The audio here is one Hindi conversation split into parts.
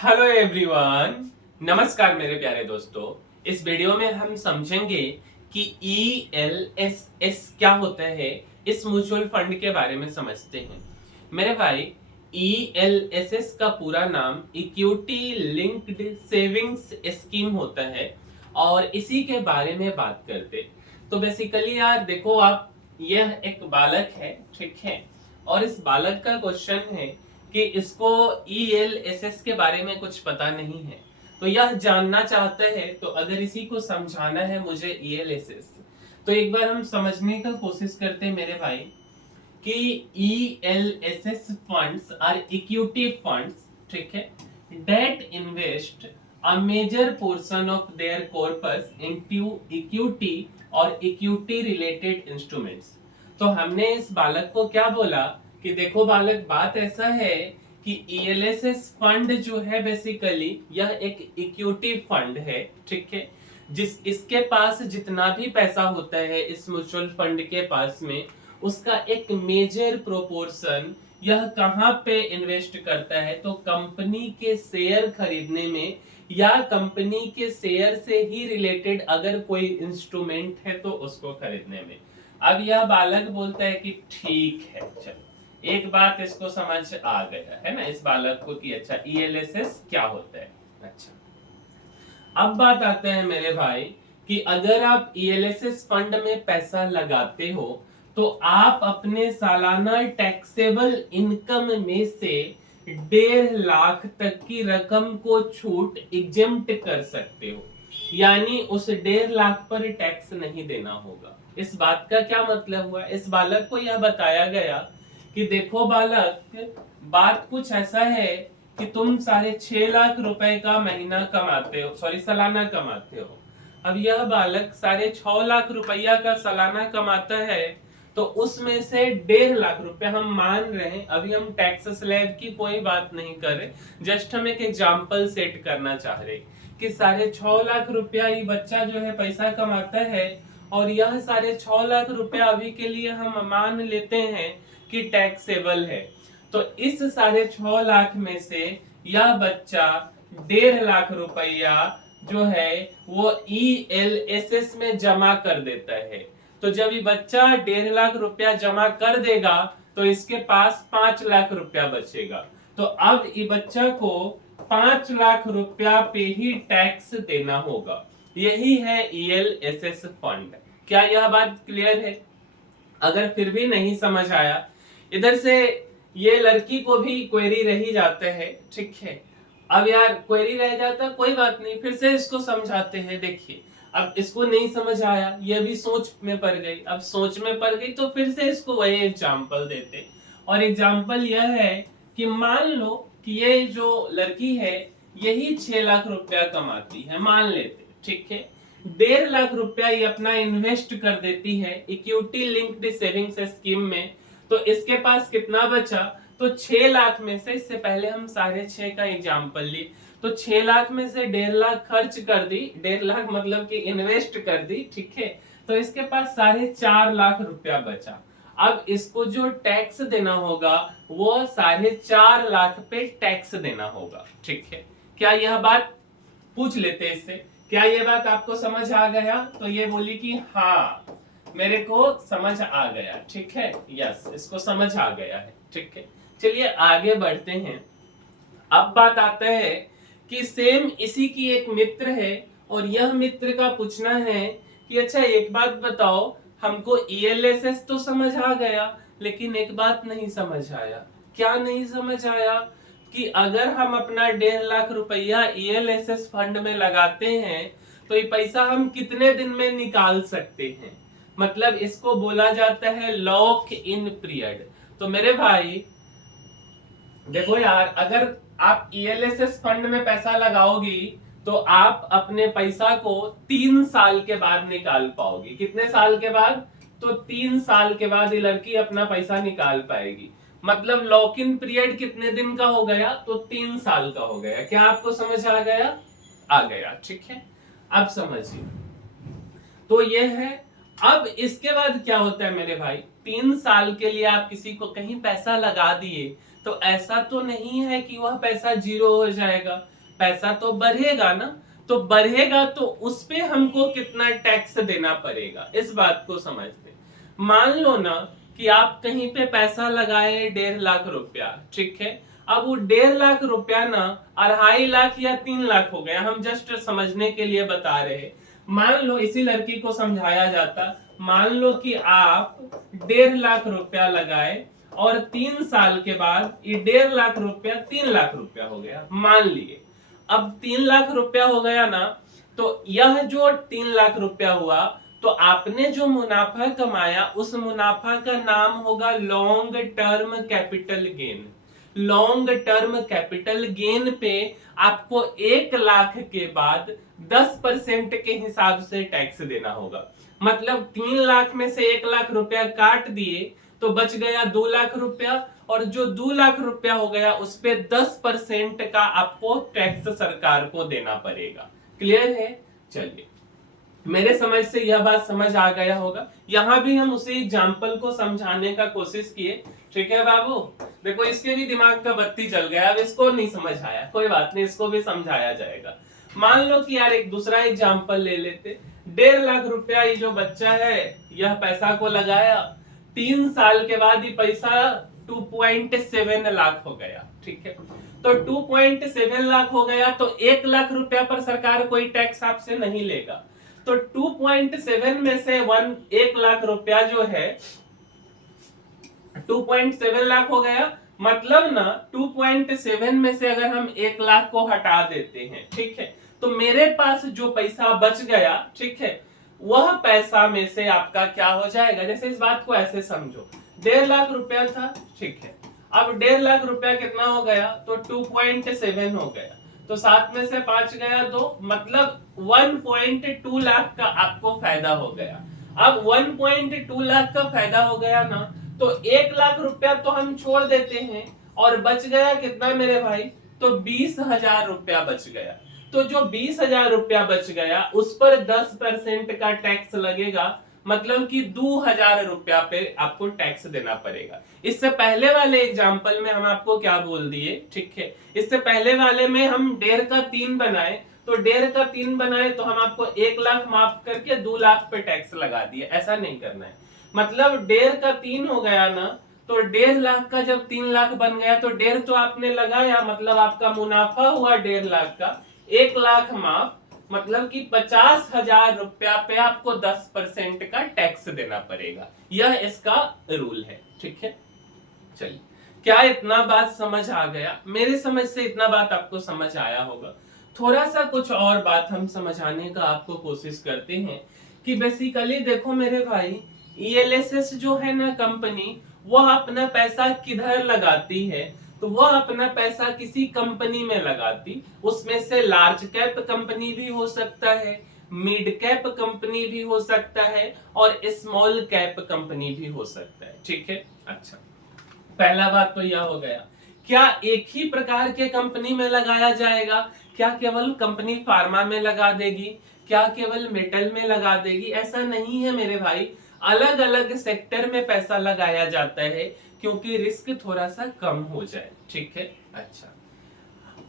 हेलो एवरीवन, नमस्कार मेरे प्यारे दोस्तों। इस वीडियो में हम समझेंगे कि ELSS क्या होता है। इस म्यूचुअल फंड के बारे में समझते हैं मेरे भाई। ELSS का पूरा नाम इक्विटी लिंक्ड सेविंग्स स्कीम होता है और इसी के बारे में बात करते। तो बेसिकली यार देखो आप, यह एक बालक है, ठीक है, और इस बालक का क्वेश्चन है कि इसको ELSS के बारे में कुछ पता नहीं है, तो यह जानना चाहता है। तो अगर इसी को समझाना है मुझे ELSS, तो एक बार हम समझने का कोशिश करते हैं मेरे भाई कि ELSS funds are equity funds, ठीक है, that invest a major portion of their corpus into equity और इक्विटी रिलेटेड इंस्ट्रूमेंट्स। तो हमने इस बालक को क्या बोला कि देखो बालक, बात ऐसा है कि ELSS फंड जो है बेसिकली यह एक इक्विटी फंड है, ठीक है, जिस इसके पास जितना भी पैसा होता है इस म्यूचुअल फंड के पास में, उसका एक मेजर प्रोपोर्शन यह कहां पे इन्वेस्ट करता है, तो कंपनी के शेयर खरीदने में या कंपनी के शेयर से ही रिलेटेड अगर कोई इंस्ट्रूमेंट है तो उसको खरीदने में। अब यह बालक बोलता है कि ठीक है, चलो एक बात इसको समझ आ गया है ना इस बालक को कि अच्छा ELSS क्या होता है। अच्छा, अब बात आता है मेरे भाई कि अगर आप ELSS फंड में पैसा लगाते हो तो आप अपने सालाना टैक्सेबल इनकम में से 1.5 लाख तक की रकम को छूट एग्जेम्प्ट कर सकते हो, यानी उस 1.5 लाख पर टैक्स नहीं देना होगा। इस बात का क्या मतलब हुआ? इस बालक को यह बताया गया कि देखो बालक, बात कुछ ऐसा है कि तुम 6.5 लाख रुपए का महीना कमाते हो, सॉरी सालाना कमाते हो। अब यह बालक 6.5 लाख रुपया का सालाना कमाता है, तो उसमें से 1.5 लाख रुपया हम मान रहे हैं, अभी हम टैक्स स्लैब की कोई बात नहीं कर रहे, जस्ट हम एक एग्जांपल सेट करना चाह रहे कि 6.5 लाख रुपया ये बच्चा जो है पैसा कमाता है, और यह 6.5 लाख रुपया अभी के लिए हम मान लेते हैं कि टैक्सेबल है। तो इस 6.5 लाख में से यह बच्चा 1.5 लाख रुपया जो है वो ELSS में जमा कर देता है। तो जब ये बच्चा 1.5 लाख रुपया जमा कर देगा तो इसके पास 5 लाख रुपया बचेगा। तो अब ये बच्चा को 5 लाख रुपया पे ही टैक्स देना होगा। यही है ELSS फंड। क्या यह बात क्लियर है? अगर फिर भी नहीं समझ आया, इधर से ये लड़की को भी क्वेरी रही जाते हैं, ठीक है। अब यार क्वेरी रह जाता, कोई बात नहीं, फिर से इसको समझाते हैं। देखिए अब इसको नहीं समझ आया, ये भी सोच में पड़ गई। अब सोच में पड़ गई तो फिर से इसको वही एग्जाम्पल देते, और एग्जाम्पल यह है कि मान लो कि ये जो लड़की है यही 6 लाख रुपया कमाती है, मान लेते, ठीक है। 1.5 लाख रुपया ये अपना इन्वेस्ट कर देती है इक्विटी लिंक्ड सेविंग्स स्कीम में। तो इसके पास कितना बचा? तो 6 लाख में से, इससे पहले हम 6.5 का एग्जाम्पल ली, तो 6 लाख में से 1.5 लाख खर्च कर दी, 1.5 लाख मतलब कि इन्वेस्ट कर दी, ठीक है। तो इसके पास 4.5 लाख रुपया बचा। अब इसको जो टैक्स देना होगा वो 4.5 लाख पे टैक्स देना होगा, ठीक है। क्या यह बात पूछ लेते इससे, क्या यह बात आपको समझ आ गया? तो ये बोली कि हाँ मेरे को समझ आ गया, ठीक है, यस इसको समझ आ गया है, ठीक है। चलिए आगे बढ़ते हैं। अब बात आता है कि सेम इसी की एक मित्र है, और यह मित्र का पूछना है कि अच्छा एक बात बताओ, हमको ELSS तो समझ आ गया लेकिन एक बात नहीं समझ आया। क्या नहीं समझ आया? कि अगर हम अपना 1.5 लाख रुपया ELSS फंड में लगाते हैं तो ये पैसा हम कितने दिन में निकाल सकते हैं? मतलब इसको बोला जाता है लॉक इन पीरियड। तो मेरे भाई देखो यार, अगर आप ELSS फंड में पैसा लगाओगी तो आप अपने पैसा को 3 साल के बाद निकाल पाओगी। कितने साल के बाद? तो 3 साल के बाद ये लड़की अपना पैसा निकाल पाएगी। मतलब लॉक इन पीरियड कितने दिन का हो गया? तो 3 साल का हो गया। क्या आपको समझ आ गया? आ गया, ठीक है। अब समझिए, तो ये है। अब इसके बाद क्या होता है मेरे भाई, 3 साल के लिए आप किसी को कहीं पैसा लगा दिए तो ऐसा तो नहीं है कि वह पैसा जीरो हो जाएगा, पैसा तो बढ़ेगा ना। तो बढ़ेगा तो उस पे हमको कितना टैक्स देना पड़ेगा, इस बात को समझते। मान लो ना कि आप कहीं पे पैसा लगाए 1.5 लाख रुपया, ठीक है। अब वो 1.5 लाख रुपया ना 2.5 लाख या 3 लाख हो गया, हम जस्ट समझने के लिए बता रहे हैं। मान लो इसी लड़की को समझाया जाता, मान लो कि आप 1.5 लाख रुपया लगाए और 3 साल के बाद ये 1.5 लाख रुपया 3 लाख रुपया हो गया, मान लिए। अब 3 लाख रुपया हो गया ना, तो यह जो 3 लाख रुपया हुआ, तो आपने जो मुनाफा कमाया उस मुनाफा का नाम होगा long term capital gain. Long term capital gain पे आपको 1 लाख के बाद 10% के हिसाब से टैक्स देना होगा। मतलब 3 लाख में से 1 लाख रुपया काट दिए तो बच गया 2 लाख रुपया, और जो 2 लाख रुपया हो गया उस पे 10% का आपको टैक्स सरकार को देना पड़ेगा। क्लियर है? चलिए, मेरे समझ से यह बात समझ आ गया होगा। यहां भी हम उसी एग्जाम्पल को समझाने का कोशिश किए, ठीक है बाबू। देखो इसके भी दिमाग का बत्ती जल गया, अब इसको नहीं समझ आया, कोई बात नहीं, इसको भी समझाया जाएगा। मान लो कि यार एक दूसरा एग्जाम्पल ले लेते। 1.5 लाख रुपया ये जो बच्चा है यह पैसा को लगाया, 3 साल के बाद ये पैसा 2.7 लाख हो गया, ठीक है। तो 2.7 लाख हो गया तो 1 लाख रुपया पर सरकार कोई टैक्स आपसे नहीं लेगा। तो 2.7 में से 1 लाख रुपया जो है 2.7 लाख हो गया। मतलब ना 2.7 में से अगर हम 1 लाख को हटा देते हैं, ठीक है, तो मेरे पास जो पैसा बच गया, ठीक है, वह पैसा में से आपका क्या हो जाएगा। जैसे इस बात को ऐसे समझो, 1.5 लाख रुपया था, ठीक है। अब 1.5 लाख रुपया कितना हो गया, तो 2.7 हो गया, तो 7 में से 5 गया 2, मतलब 1.2 लाख का आपको फायदा हो गया। अब 1.2 लाख का फायदा हो गया ना, तो 1 लाख रुपया तो हम छोड़ देते हैं और बच गया कितना मेरे भाई, तो 20,000 रुपया बच गया। तो जो 20,000 रुपया बच गया उस पर 10% का टैक्स लगेगा, मतलब कि 2,000 रुपया पे आपको टैक्स देना पड़ेगा। इससे पहले वाले एग्जाम्पल में हम आपको क्या बोल दिए, ठीक है, इससे पहले वाले में हम 1.5 का 3 बनाए, तो 1.5 का 3 बनाए तो हम आपको 1 लाख माफ करके 2 लाख पे टैक्स लगा दिए। ऐसा नहीं करना है, मतलब 1.5 का 3 हो गया ना, तो 1.5 लाख का जब 3 लाख बन गया तो 1.5 तो आपने लगाया, मतलब आपका मुनाफा हुआ 1.5 लाख का, 1 लाख माफ, मतलब कि 50,000 रुपया पे आपको 10% का टैक्स देना पड़ेगा। यह इसका रूल है, ठीक है। चलिए, क्या इतना बात समझ आ गया? मेरे समझ से इतना बात आपको समझ आया होगा। थोड़ा सा कुछ और बात हम समझाने का आपको कोशिश करते हैं कि बेसिकली देखो मेरे भाई, ईएलएसएस जो है ना कंपनी, वह अपना पैसा किधर लगाती है, तो वह अपना पैसा किसी कंपनी में लगाती। उसमें से लार्ज कैप कंपनी भी हो सकता है, मिड कैप कंपनी भी हो सकता है, और स्मॉल कैप कंपनी भी हो सकता है, ठीक है। अच्छा, पहला बात तो यह हो गया। क्या एक ही प्रकार के कंपनी में लगाया जाएगा? क्या केवल कंपनी फार्मा में लगा देगी? क्या केवल मेटल में लगा देगी? ऐसा नहीं है मेरे भाई, अलग अलग सेक्टर में पैसा लगाया जाता है क्योंकि रिस्क थोड़ा सा कम हो जाए, ठीक है। अच्छा,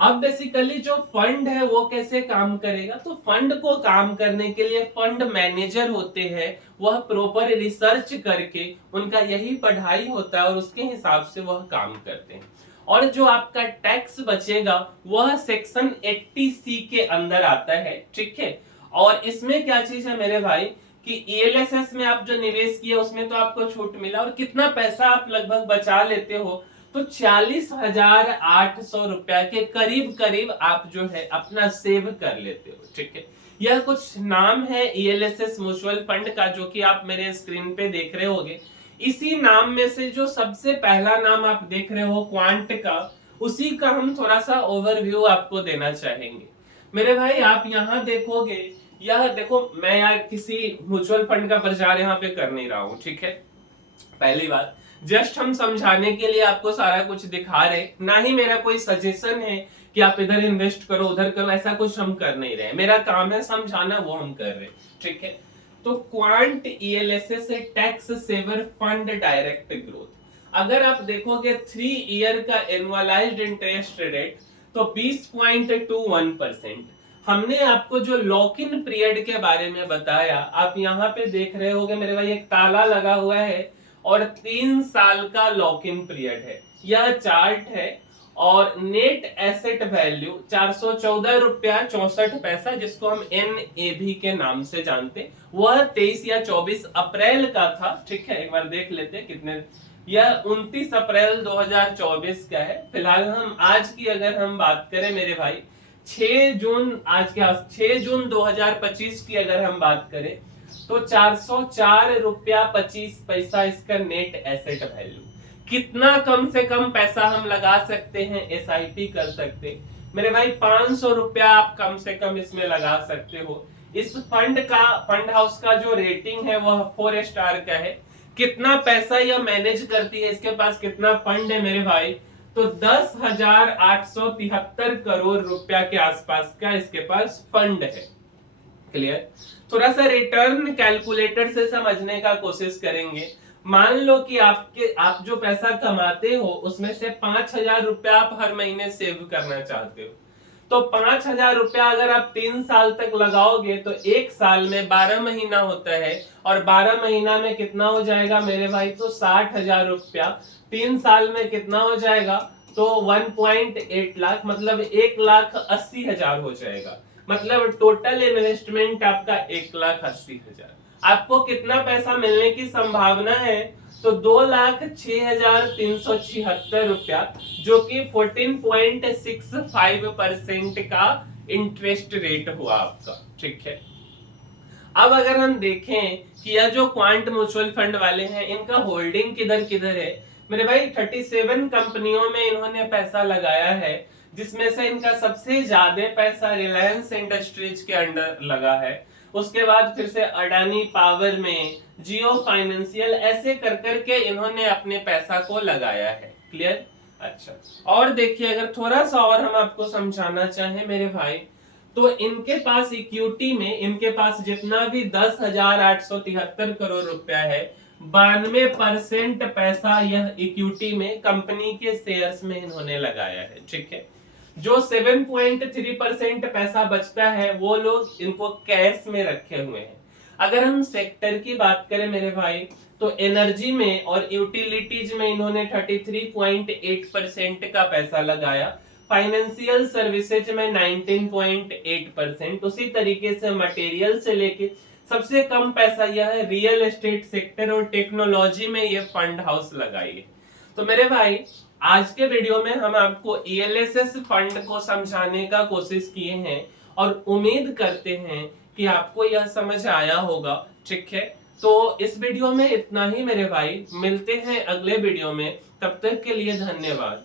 अब बेसिकली जो फंड है वो कैसे काम करेगा, तो फंड को काम करने के लिए फंड मैनेजर होते हैं, वह प्रॉपर रिसर्च करके, उनका यही पढ़ाई होता है और उसके हिसाब से वह काम करते हैं। और जो आपका टैक्स बचेगा वह सेक्शन 80C के अंदर आता है, ठीक है। और इसमें क्या चीज है मेरे भाई कि ईएलएसएस में आप जो निवेश किए उसमें तो आपको छूट मिला, और कितना पैसा आप लगभग बचा लेते हो, तो 40,800 रुपया के करीब करीब आप जो है अपना सेव कर लेते हो, ठीक है। यह कुछ नाम है ईएलएसएस म्यूचुअल फंड का जो कि आप मेरे स्क्रीन पे देख रहे होगे। इसी नाम में से जो सबसे पहला नाम आप देख रहे हो क्वांट का, उसी का हम थोड़ा सा ओवरव्यू आपको देना चाहेंगे। मेरे भाई आप यहाँ देखोगे, यह देखो, मैं यार किसी म्यूचुअल फंड का प्रचार यहाँ पे कर नहीं रहा हूँ, ठीक है। पहली बात, जस्ट हम समझाने के लिए आपको सारा कुछ दिखा रहे, ना ही मेरा कोई सजेशन है कि आप इधर इन्वेस्ट करो उधर करो, ऐसा कुछ हम कर नहीं रहे। मेरा काम है समझाना, वो हम कर रहे, ठीक है। तो Quant ELSS tax saver fund direct growth. अगर आप देखोगे 3 ईयर का एनुअलाइज्ड इंटरेस्ट रेट तो 20.21%। हमने आपको जो लॉक इन पीरियड के बारे में बताया, आप यहाँ पे देख रहे होगे मेरे भाई एक ताला लगा हुआ है और 3 साल का लॉक इन पीरियड है। यह चार्ट है और नेट एसेट वैल्यू 414 रुपया 64 पैसा, जिसको हम NAV के नाम से जानते, वह 23 या 24 अप्रैल का था। ठीक है, एक बार देख लेते कितने, यह 29 अप्रैल 2024 का है। फिलहाल हम आज की अगर हम बात करें मेरे भाई 6 जून, आज के 6 जून 2025 की अगर हम बात करें तो 404 रुपया 25 पैसा इसका नेट एसेट वैल्यू। कितना कम से कम पैसा हम लगा सकते हैं, SIP कर सकते मेरे भाई 500 रुपया आप कम से कम इसमें लगा सकते हो। इस फंड हाउस का जो रेटिंग है वह 4 स्टार का है। कितना पैसा यह मैनेज करती है, इसके पास कितना फंड है मेरे भाई, तो 10,873 करोड़ रुपया के आसपास का इसके पास फंड है। क्लियर? थोड़ा सा रिटर्न कैलकुलेटर से समझने का कोशिश करेंगे। मान लो कि आप जो पैसा कमाते हो उसमें से 5,000 रुपया आप हर महीने सेव करना चाहते हो, तो 5,000 रुपया अगर आप 3 साल तक लगाओगे तो एक साल में 12 महीना होता है, और 12 महीना में कितना हो जाएगा मेरे भाई, तो 60,000 रुपया। 3 साल में कितना हो जाएगा, तो 1.8 लाख, मतलब 1,80,000 हो जाएगा। मतलब टोटल इन्वेस्टमेंट आपका 1,80,000। आपको कितना पैसा मिलने की संभावना है, तो 2,06,376 रुपया, जो कि 14.65% का इंटरेस्ट रेट हुआ आपका। ठीक है, अब अगर हम देखें कि यह जो क्वांट म्यूचुअल फंड वाले हैं इनका होल्डिंग किधर किधर है मेरे भाई, 37 कंपनियों में इन्होंने पैसा लगाया है, जिसमें से इनका सबसे ज्यादा पैसा रिलायंस इंडस्ट्रीज के अंडर लगा है। उसके बाद फिर से अडानी पावर में, जियो फाइनेंशियल, ऐसे कर करके इन्होंने अपने पैसा को लगाया है। क्लियर? अच्छा, और देखिए अगर थोड़ा सा और हम आपको समझाना चाहें मेरे भाई, तो इनके पास इक्विटी में, इनके पास जितना भी 10,873 करोड़ रुपया है, 92% पैसा यह इक्विटी में कंपनी के शेयर्स में इन्होंने लगाया है। ठीक है, जो 7.3% पैसा बचता है वो लोग इनको कैश में रखे हुए हैं। अगर हम सेक्टर की बात करें मेरे भाई, तो एनर्जी में और यूटिलिटीज में इन्होंने 33.8% का पैसा लगाया, फाइनेंशियल सर्विसेज में 19.8%, उसी तरीके से मटेरियल से लेके सबसे कम पैसा यह है रियल एस्टेट सेक्टर और टेक्नोलॉजी में ये फंड हाउस लगाई है। तो मेरे भाई आज के वीडियो में हम आपको ELSS फंड को समझाने का कोशिश किए हैं और उम्मीद करते हैं कि आपको यह समझ आया होगा। ठीक है, तो इस वीडियो में इतना ही मेरे भाई, मिलते हैं अगले वीडियो में, तब तक के लिए धन्यवाद।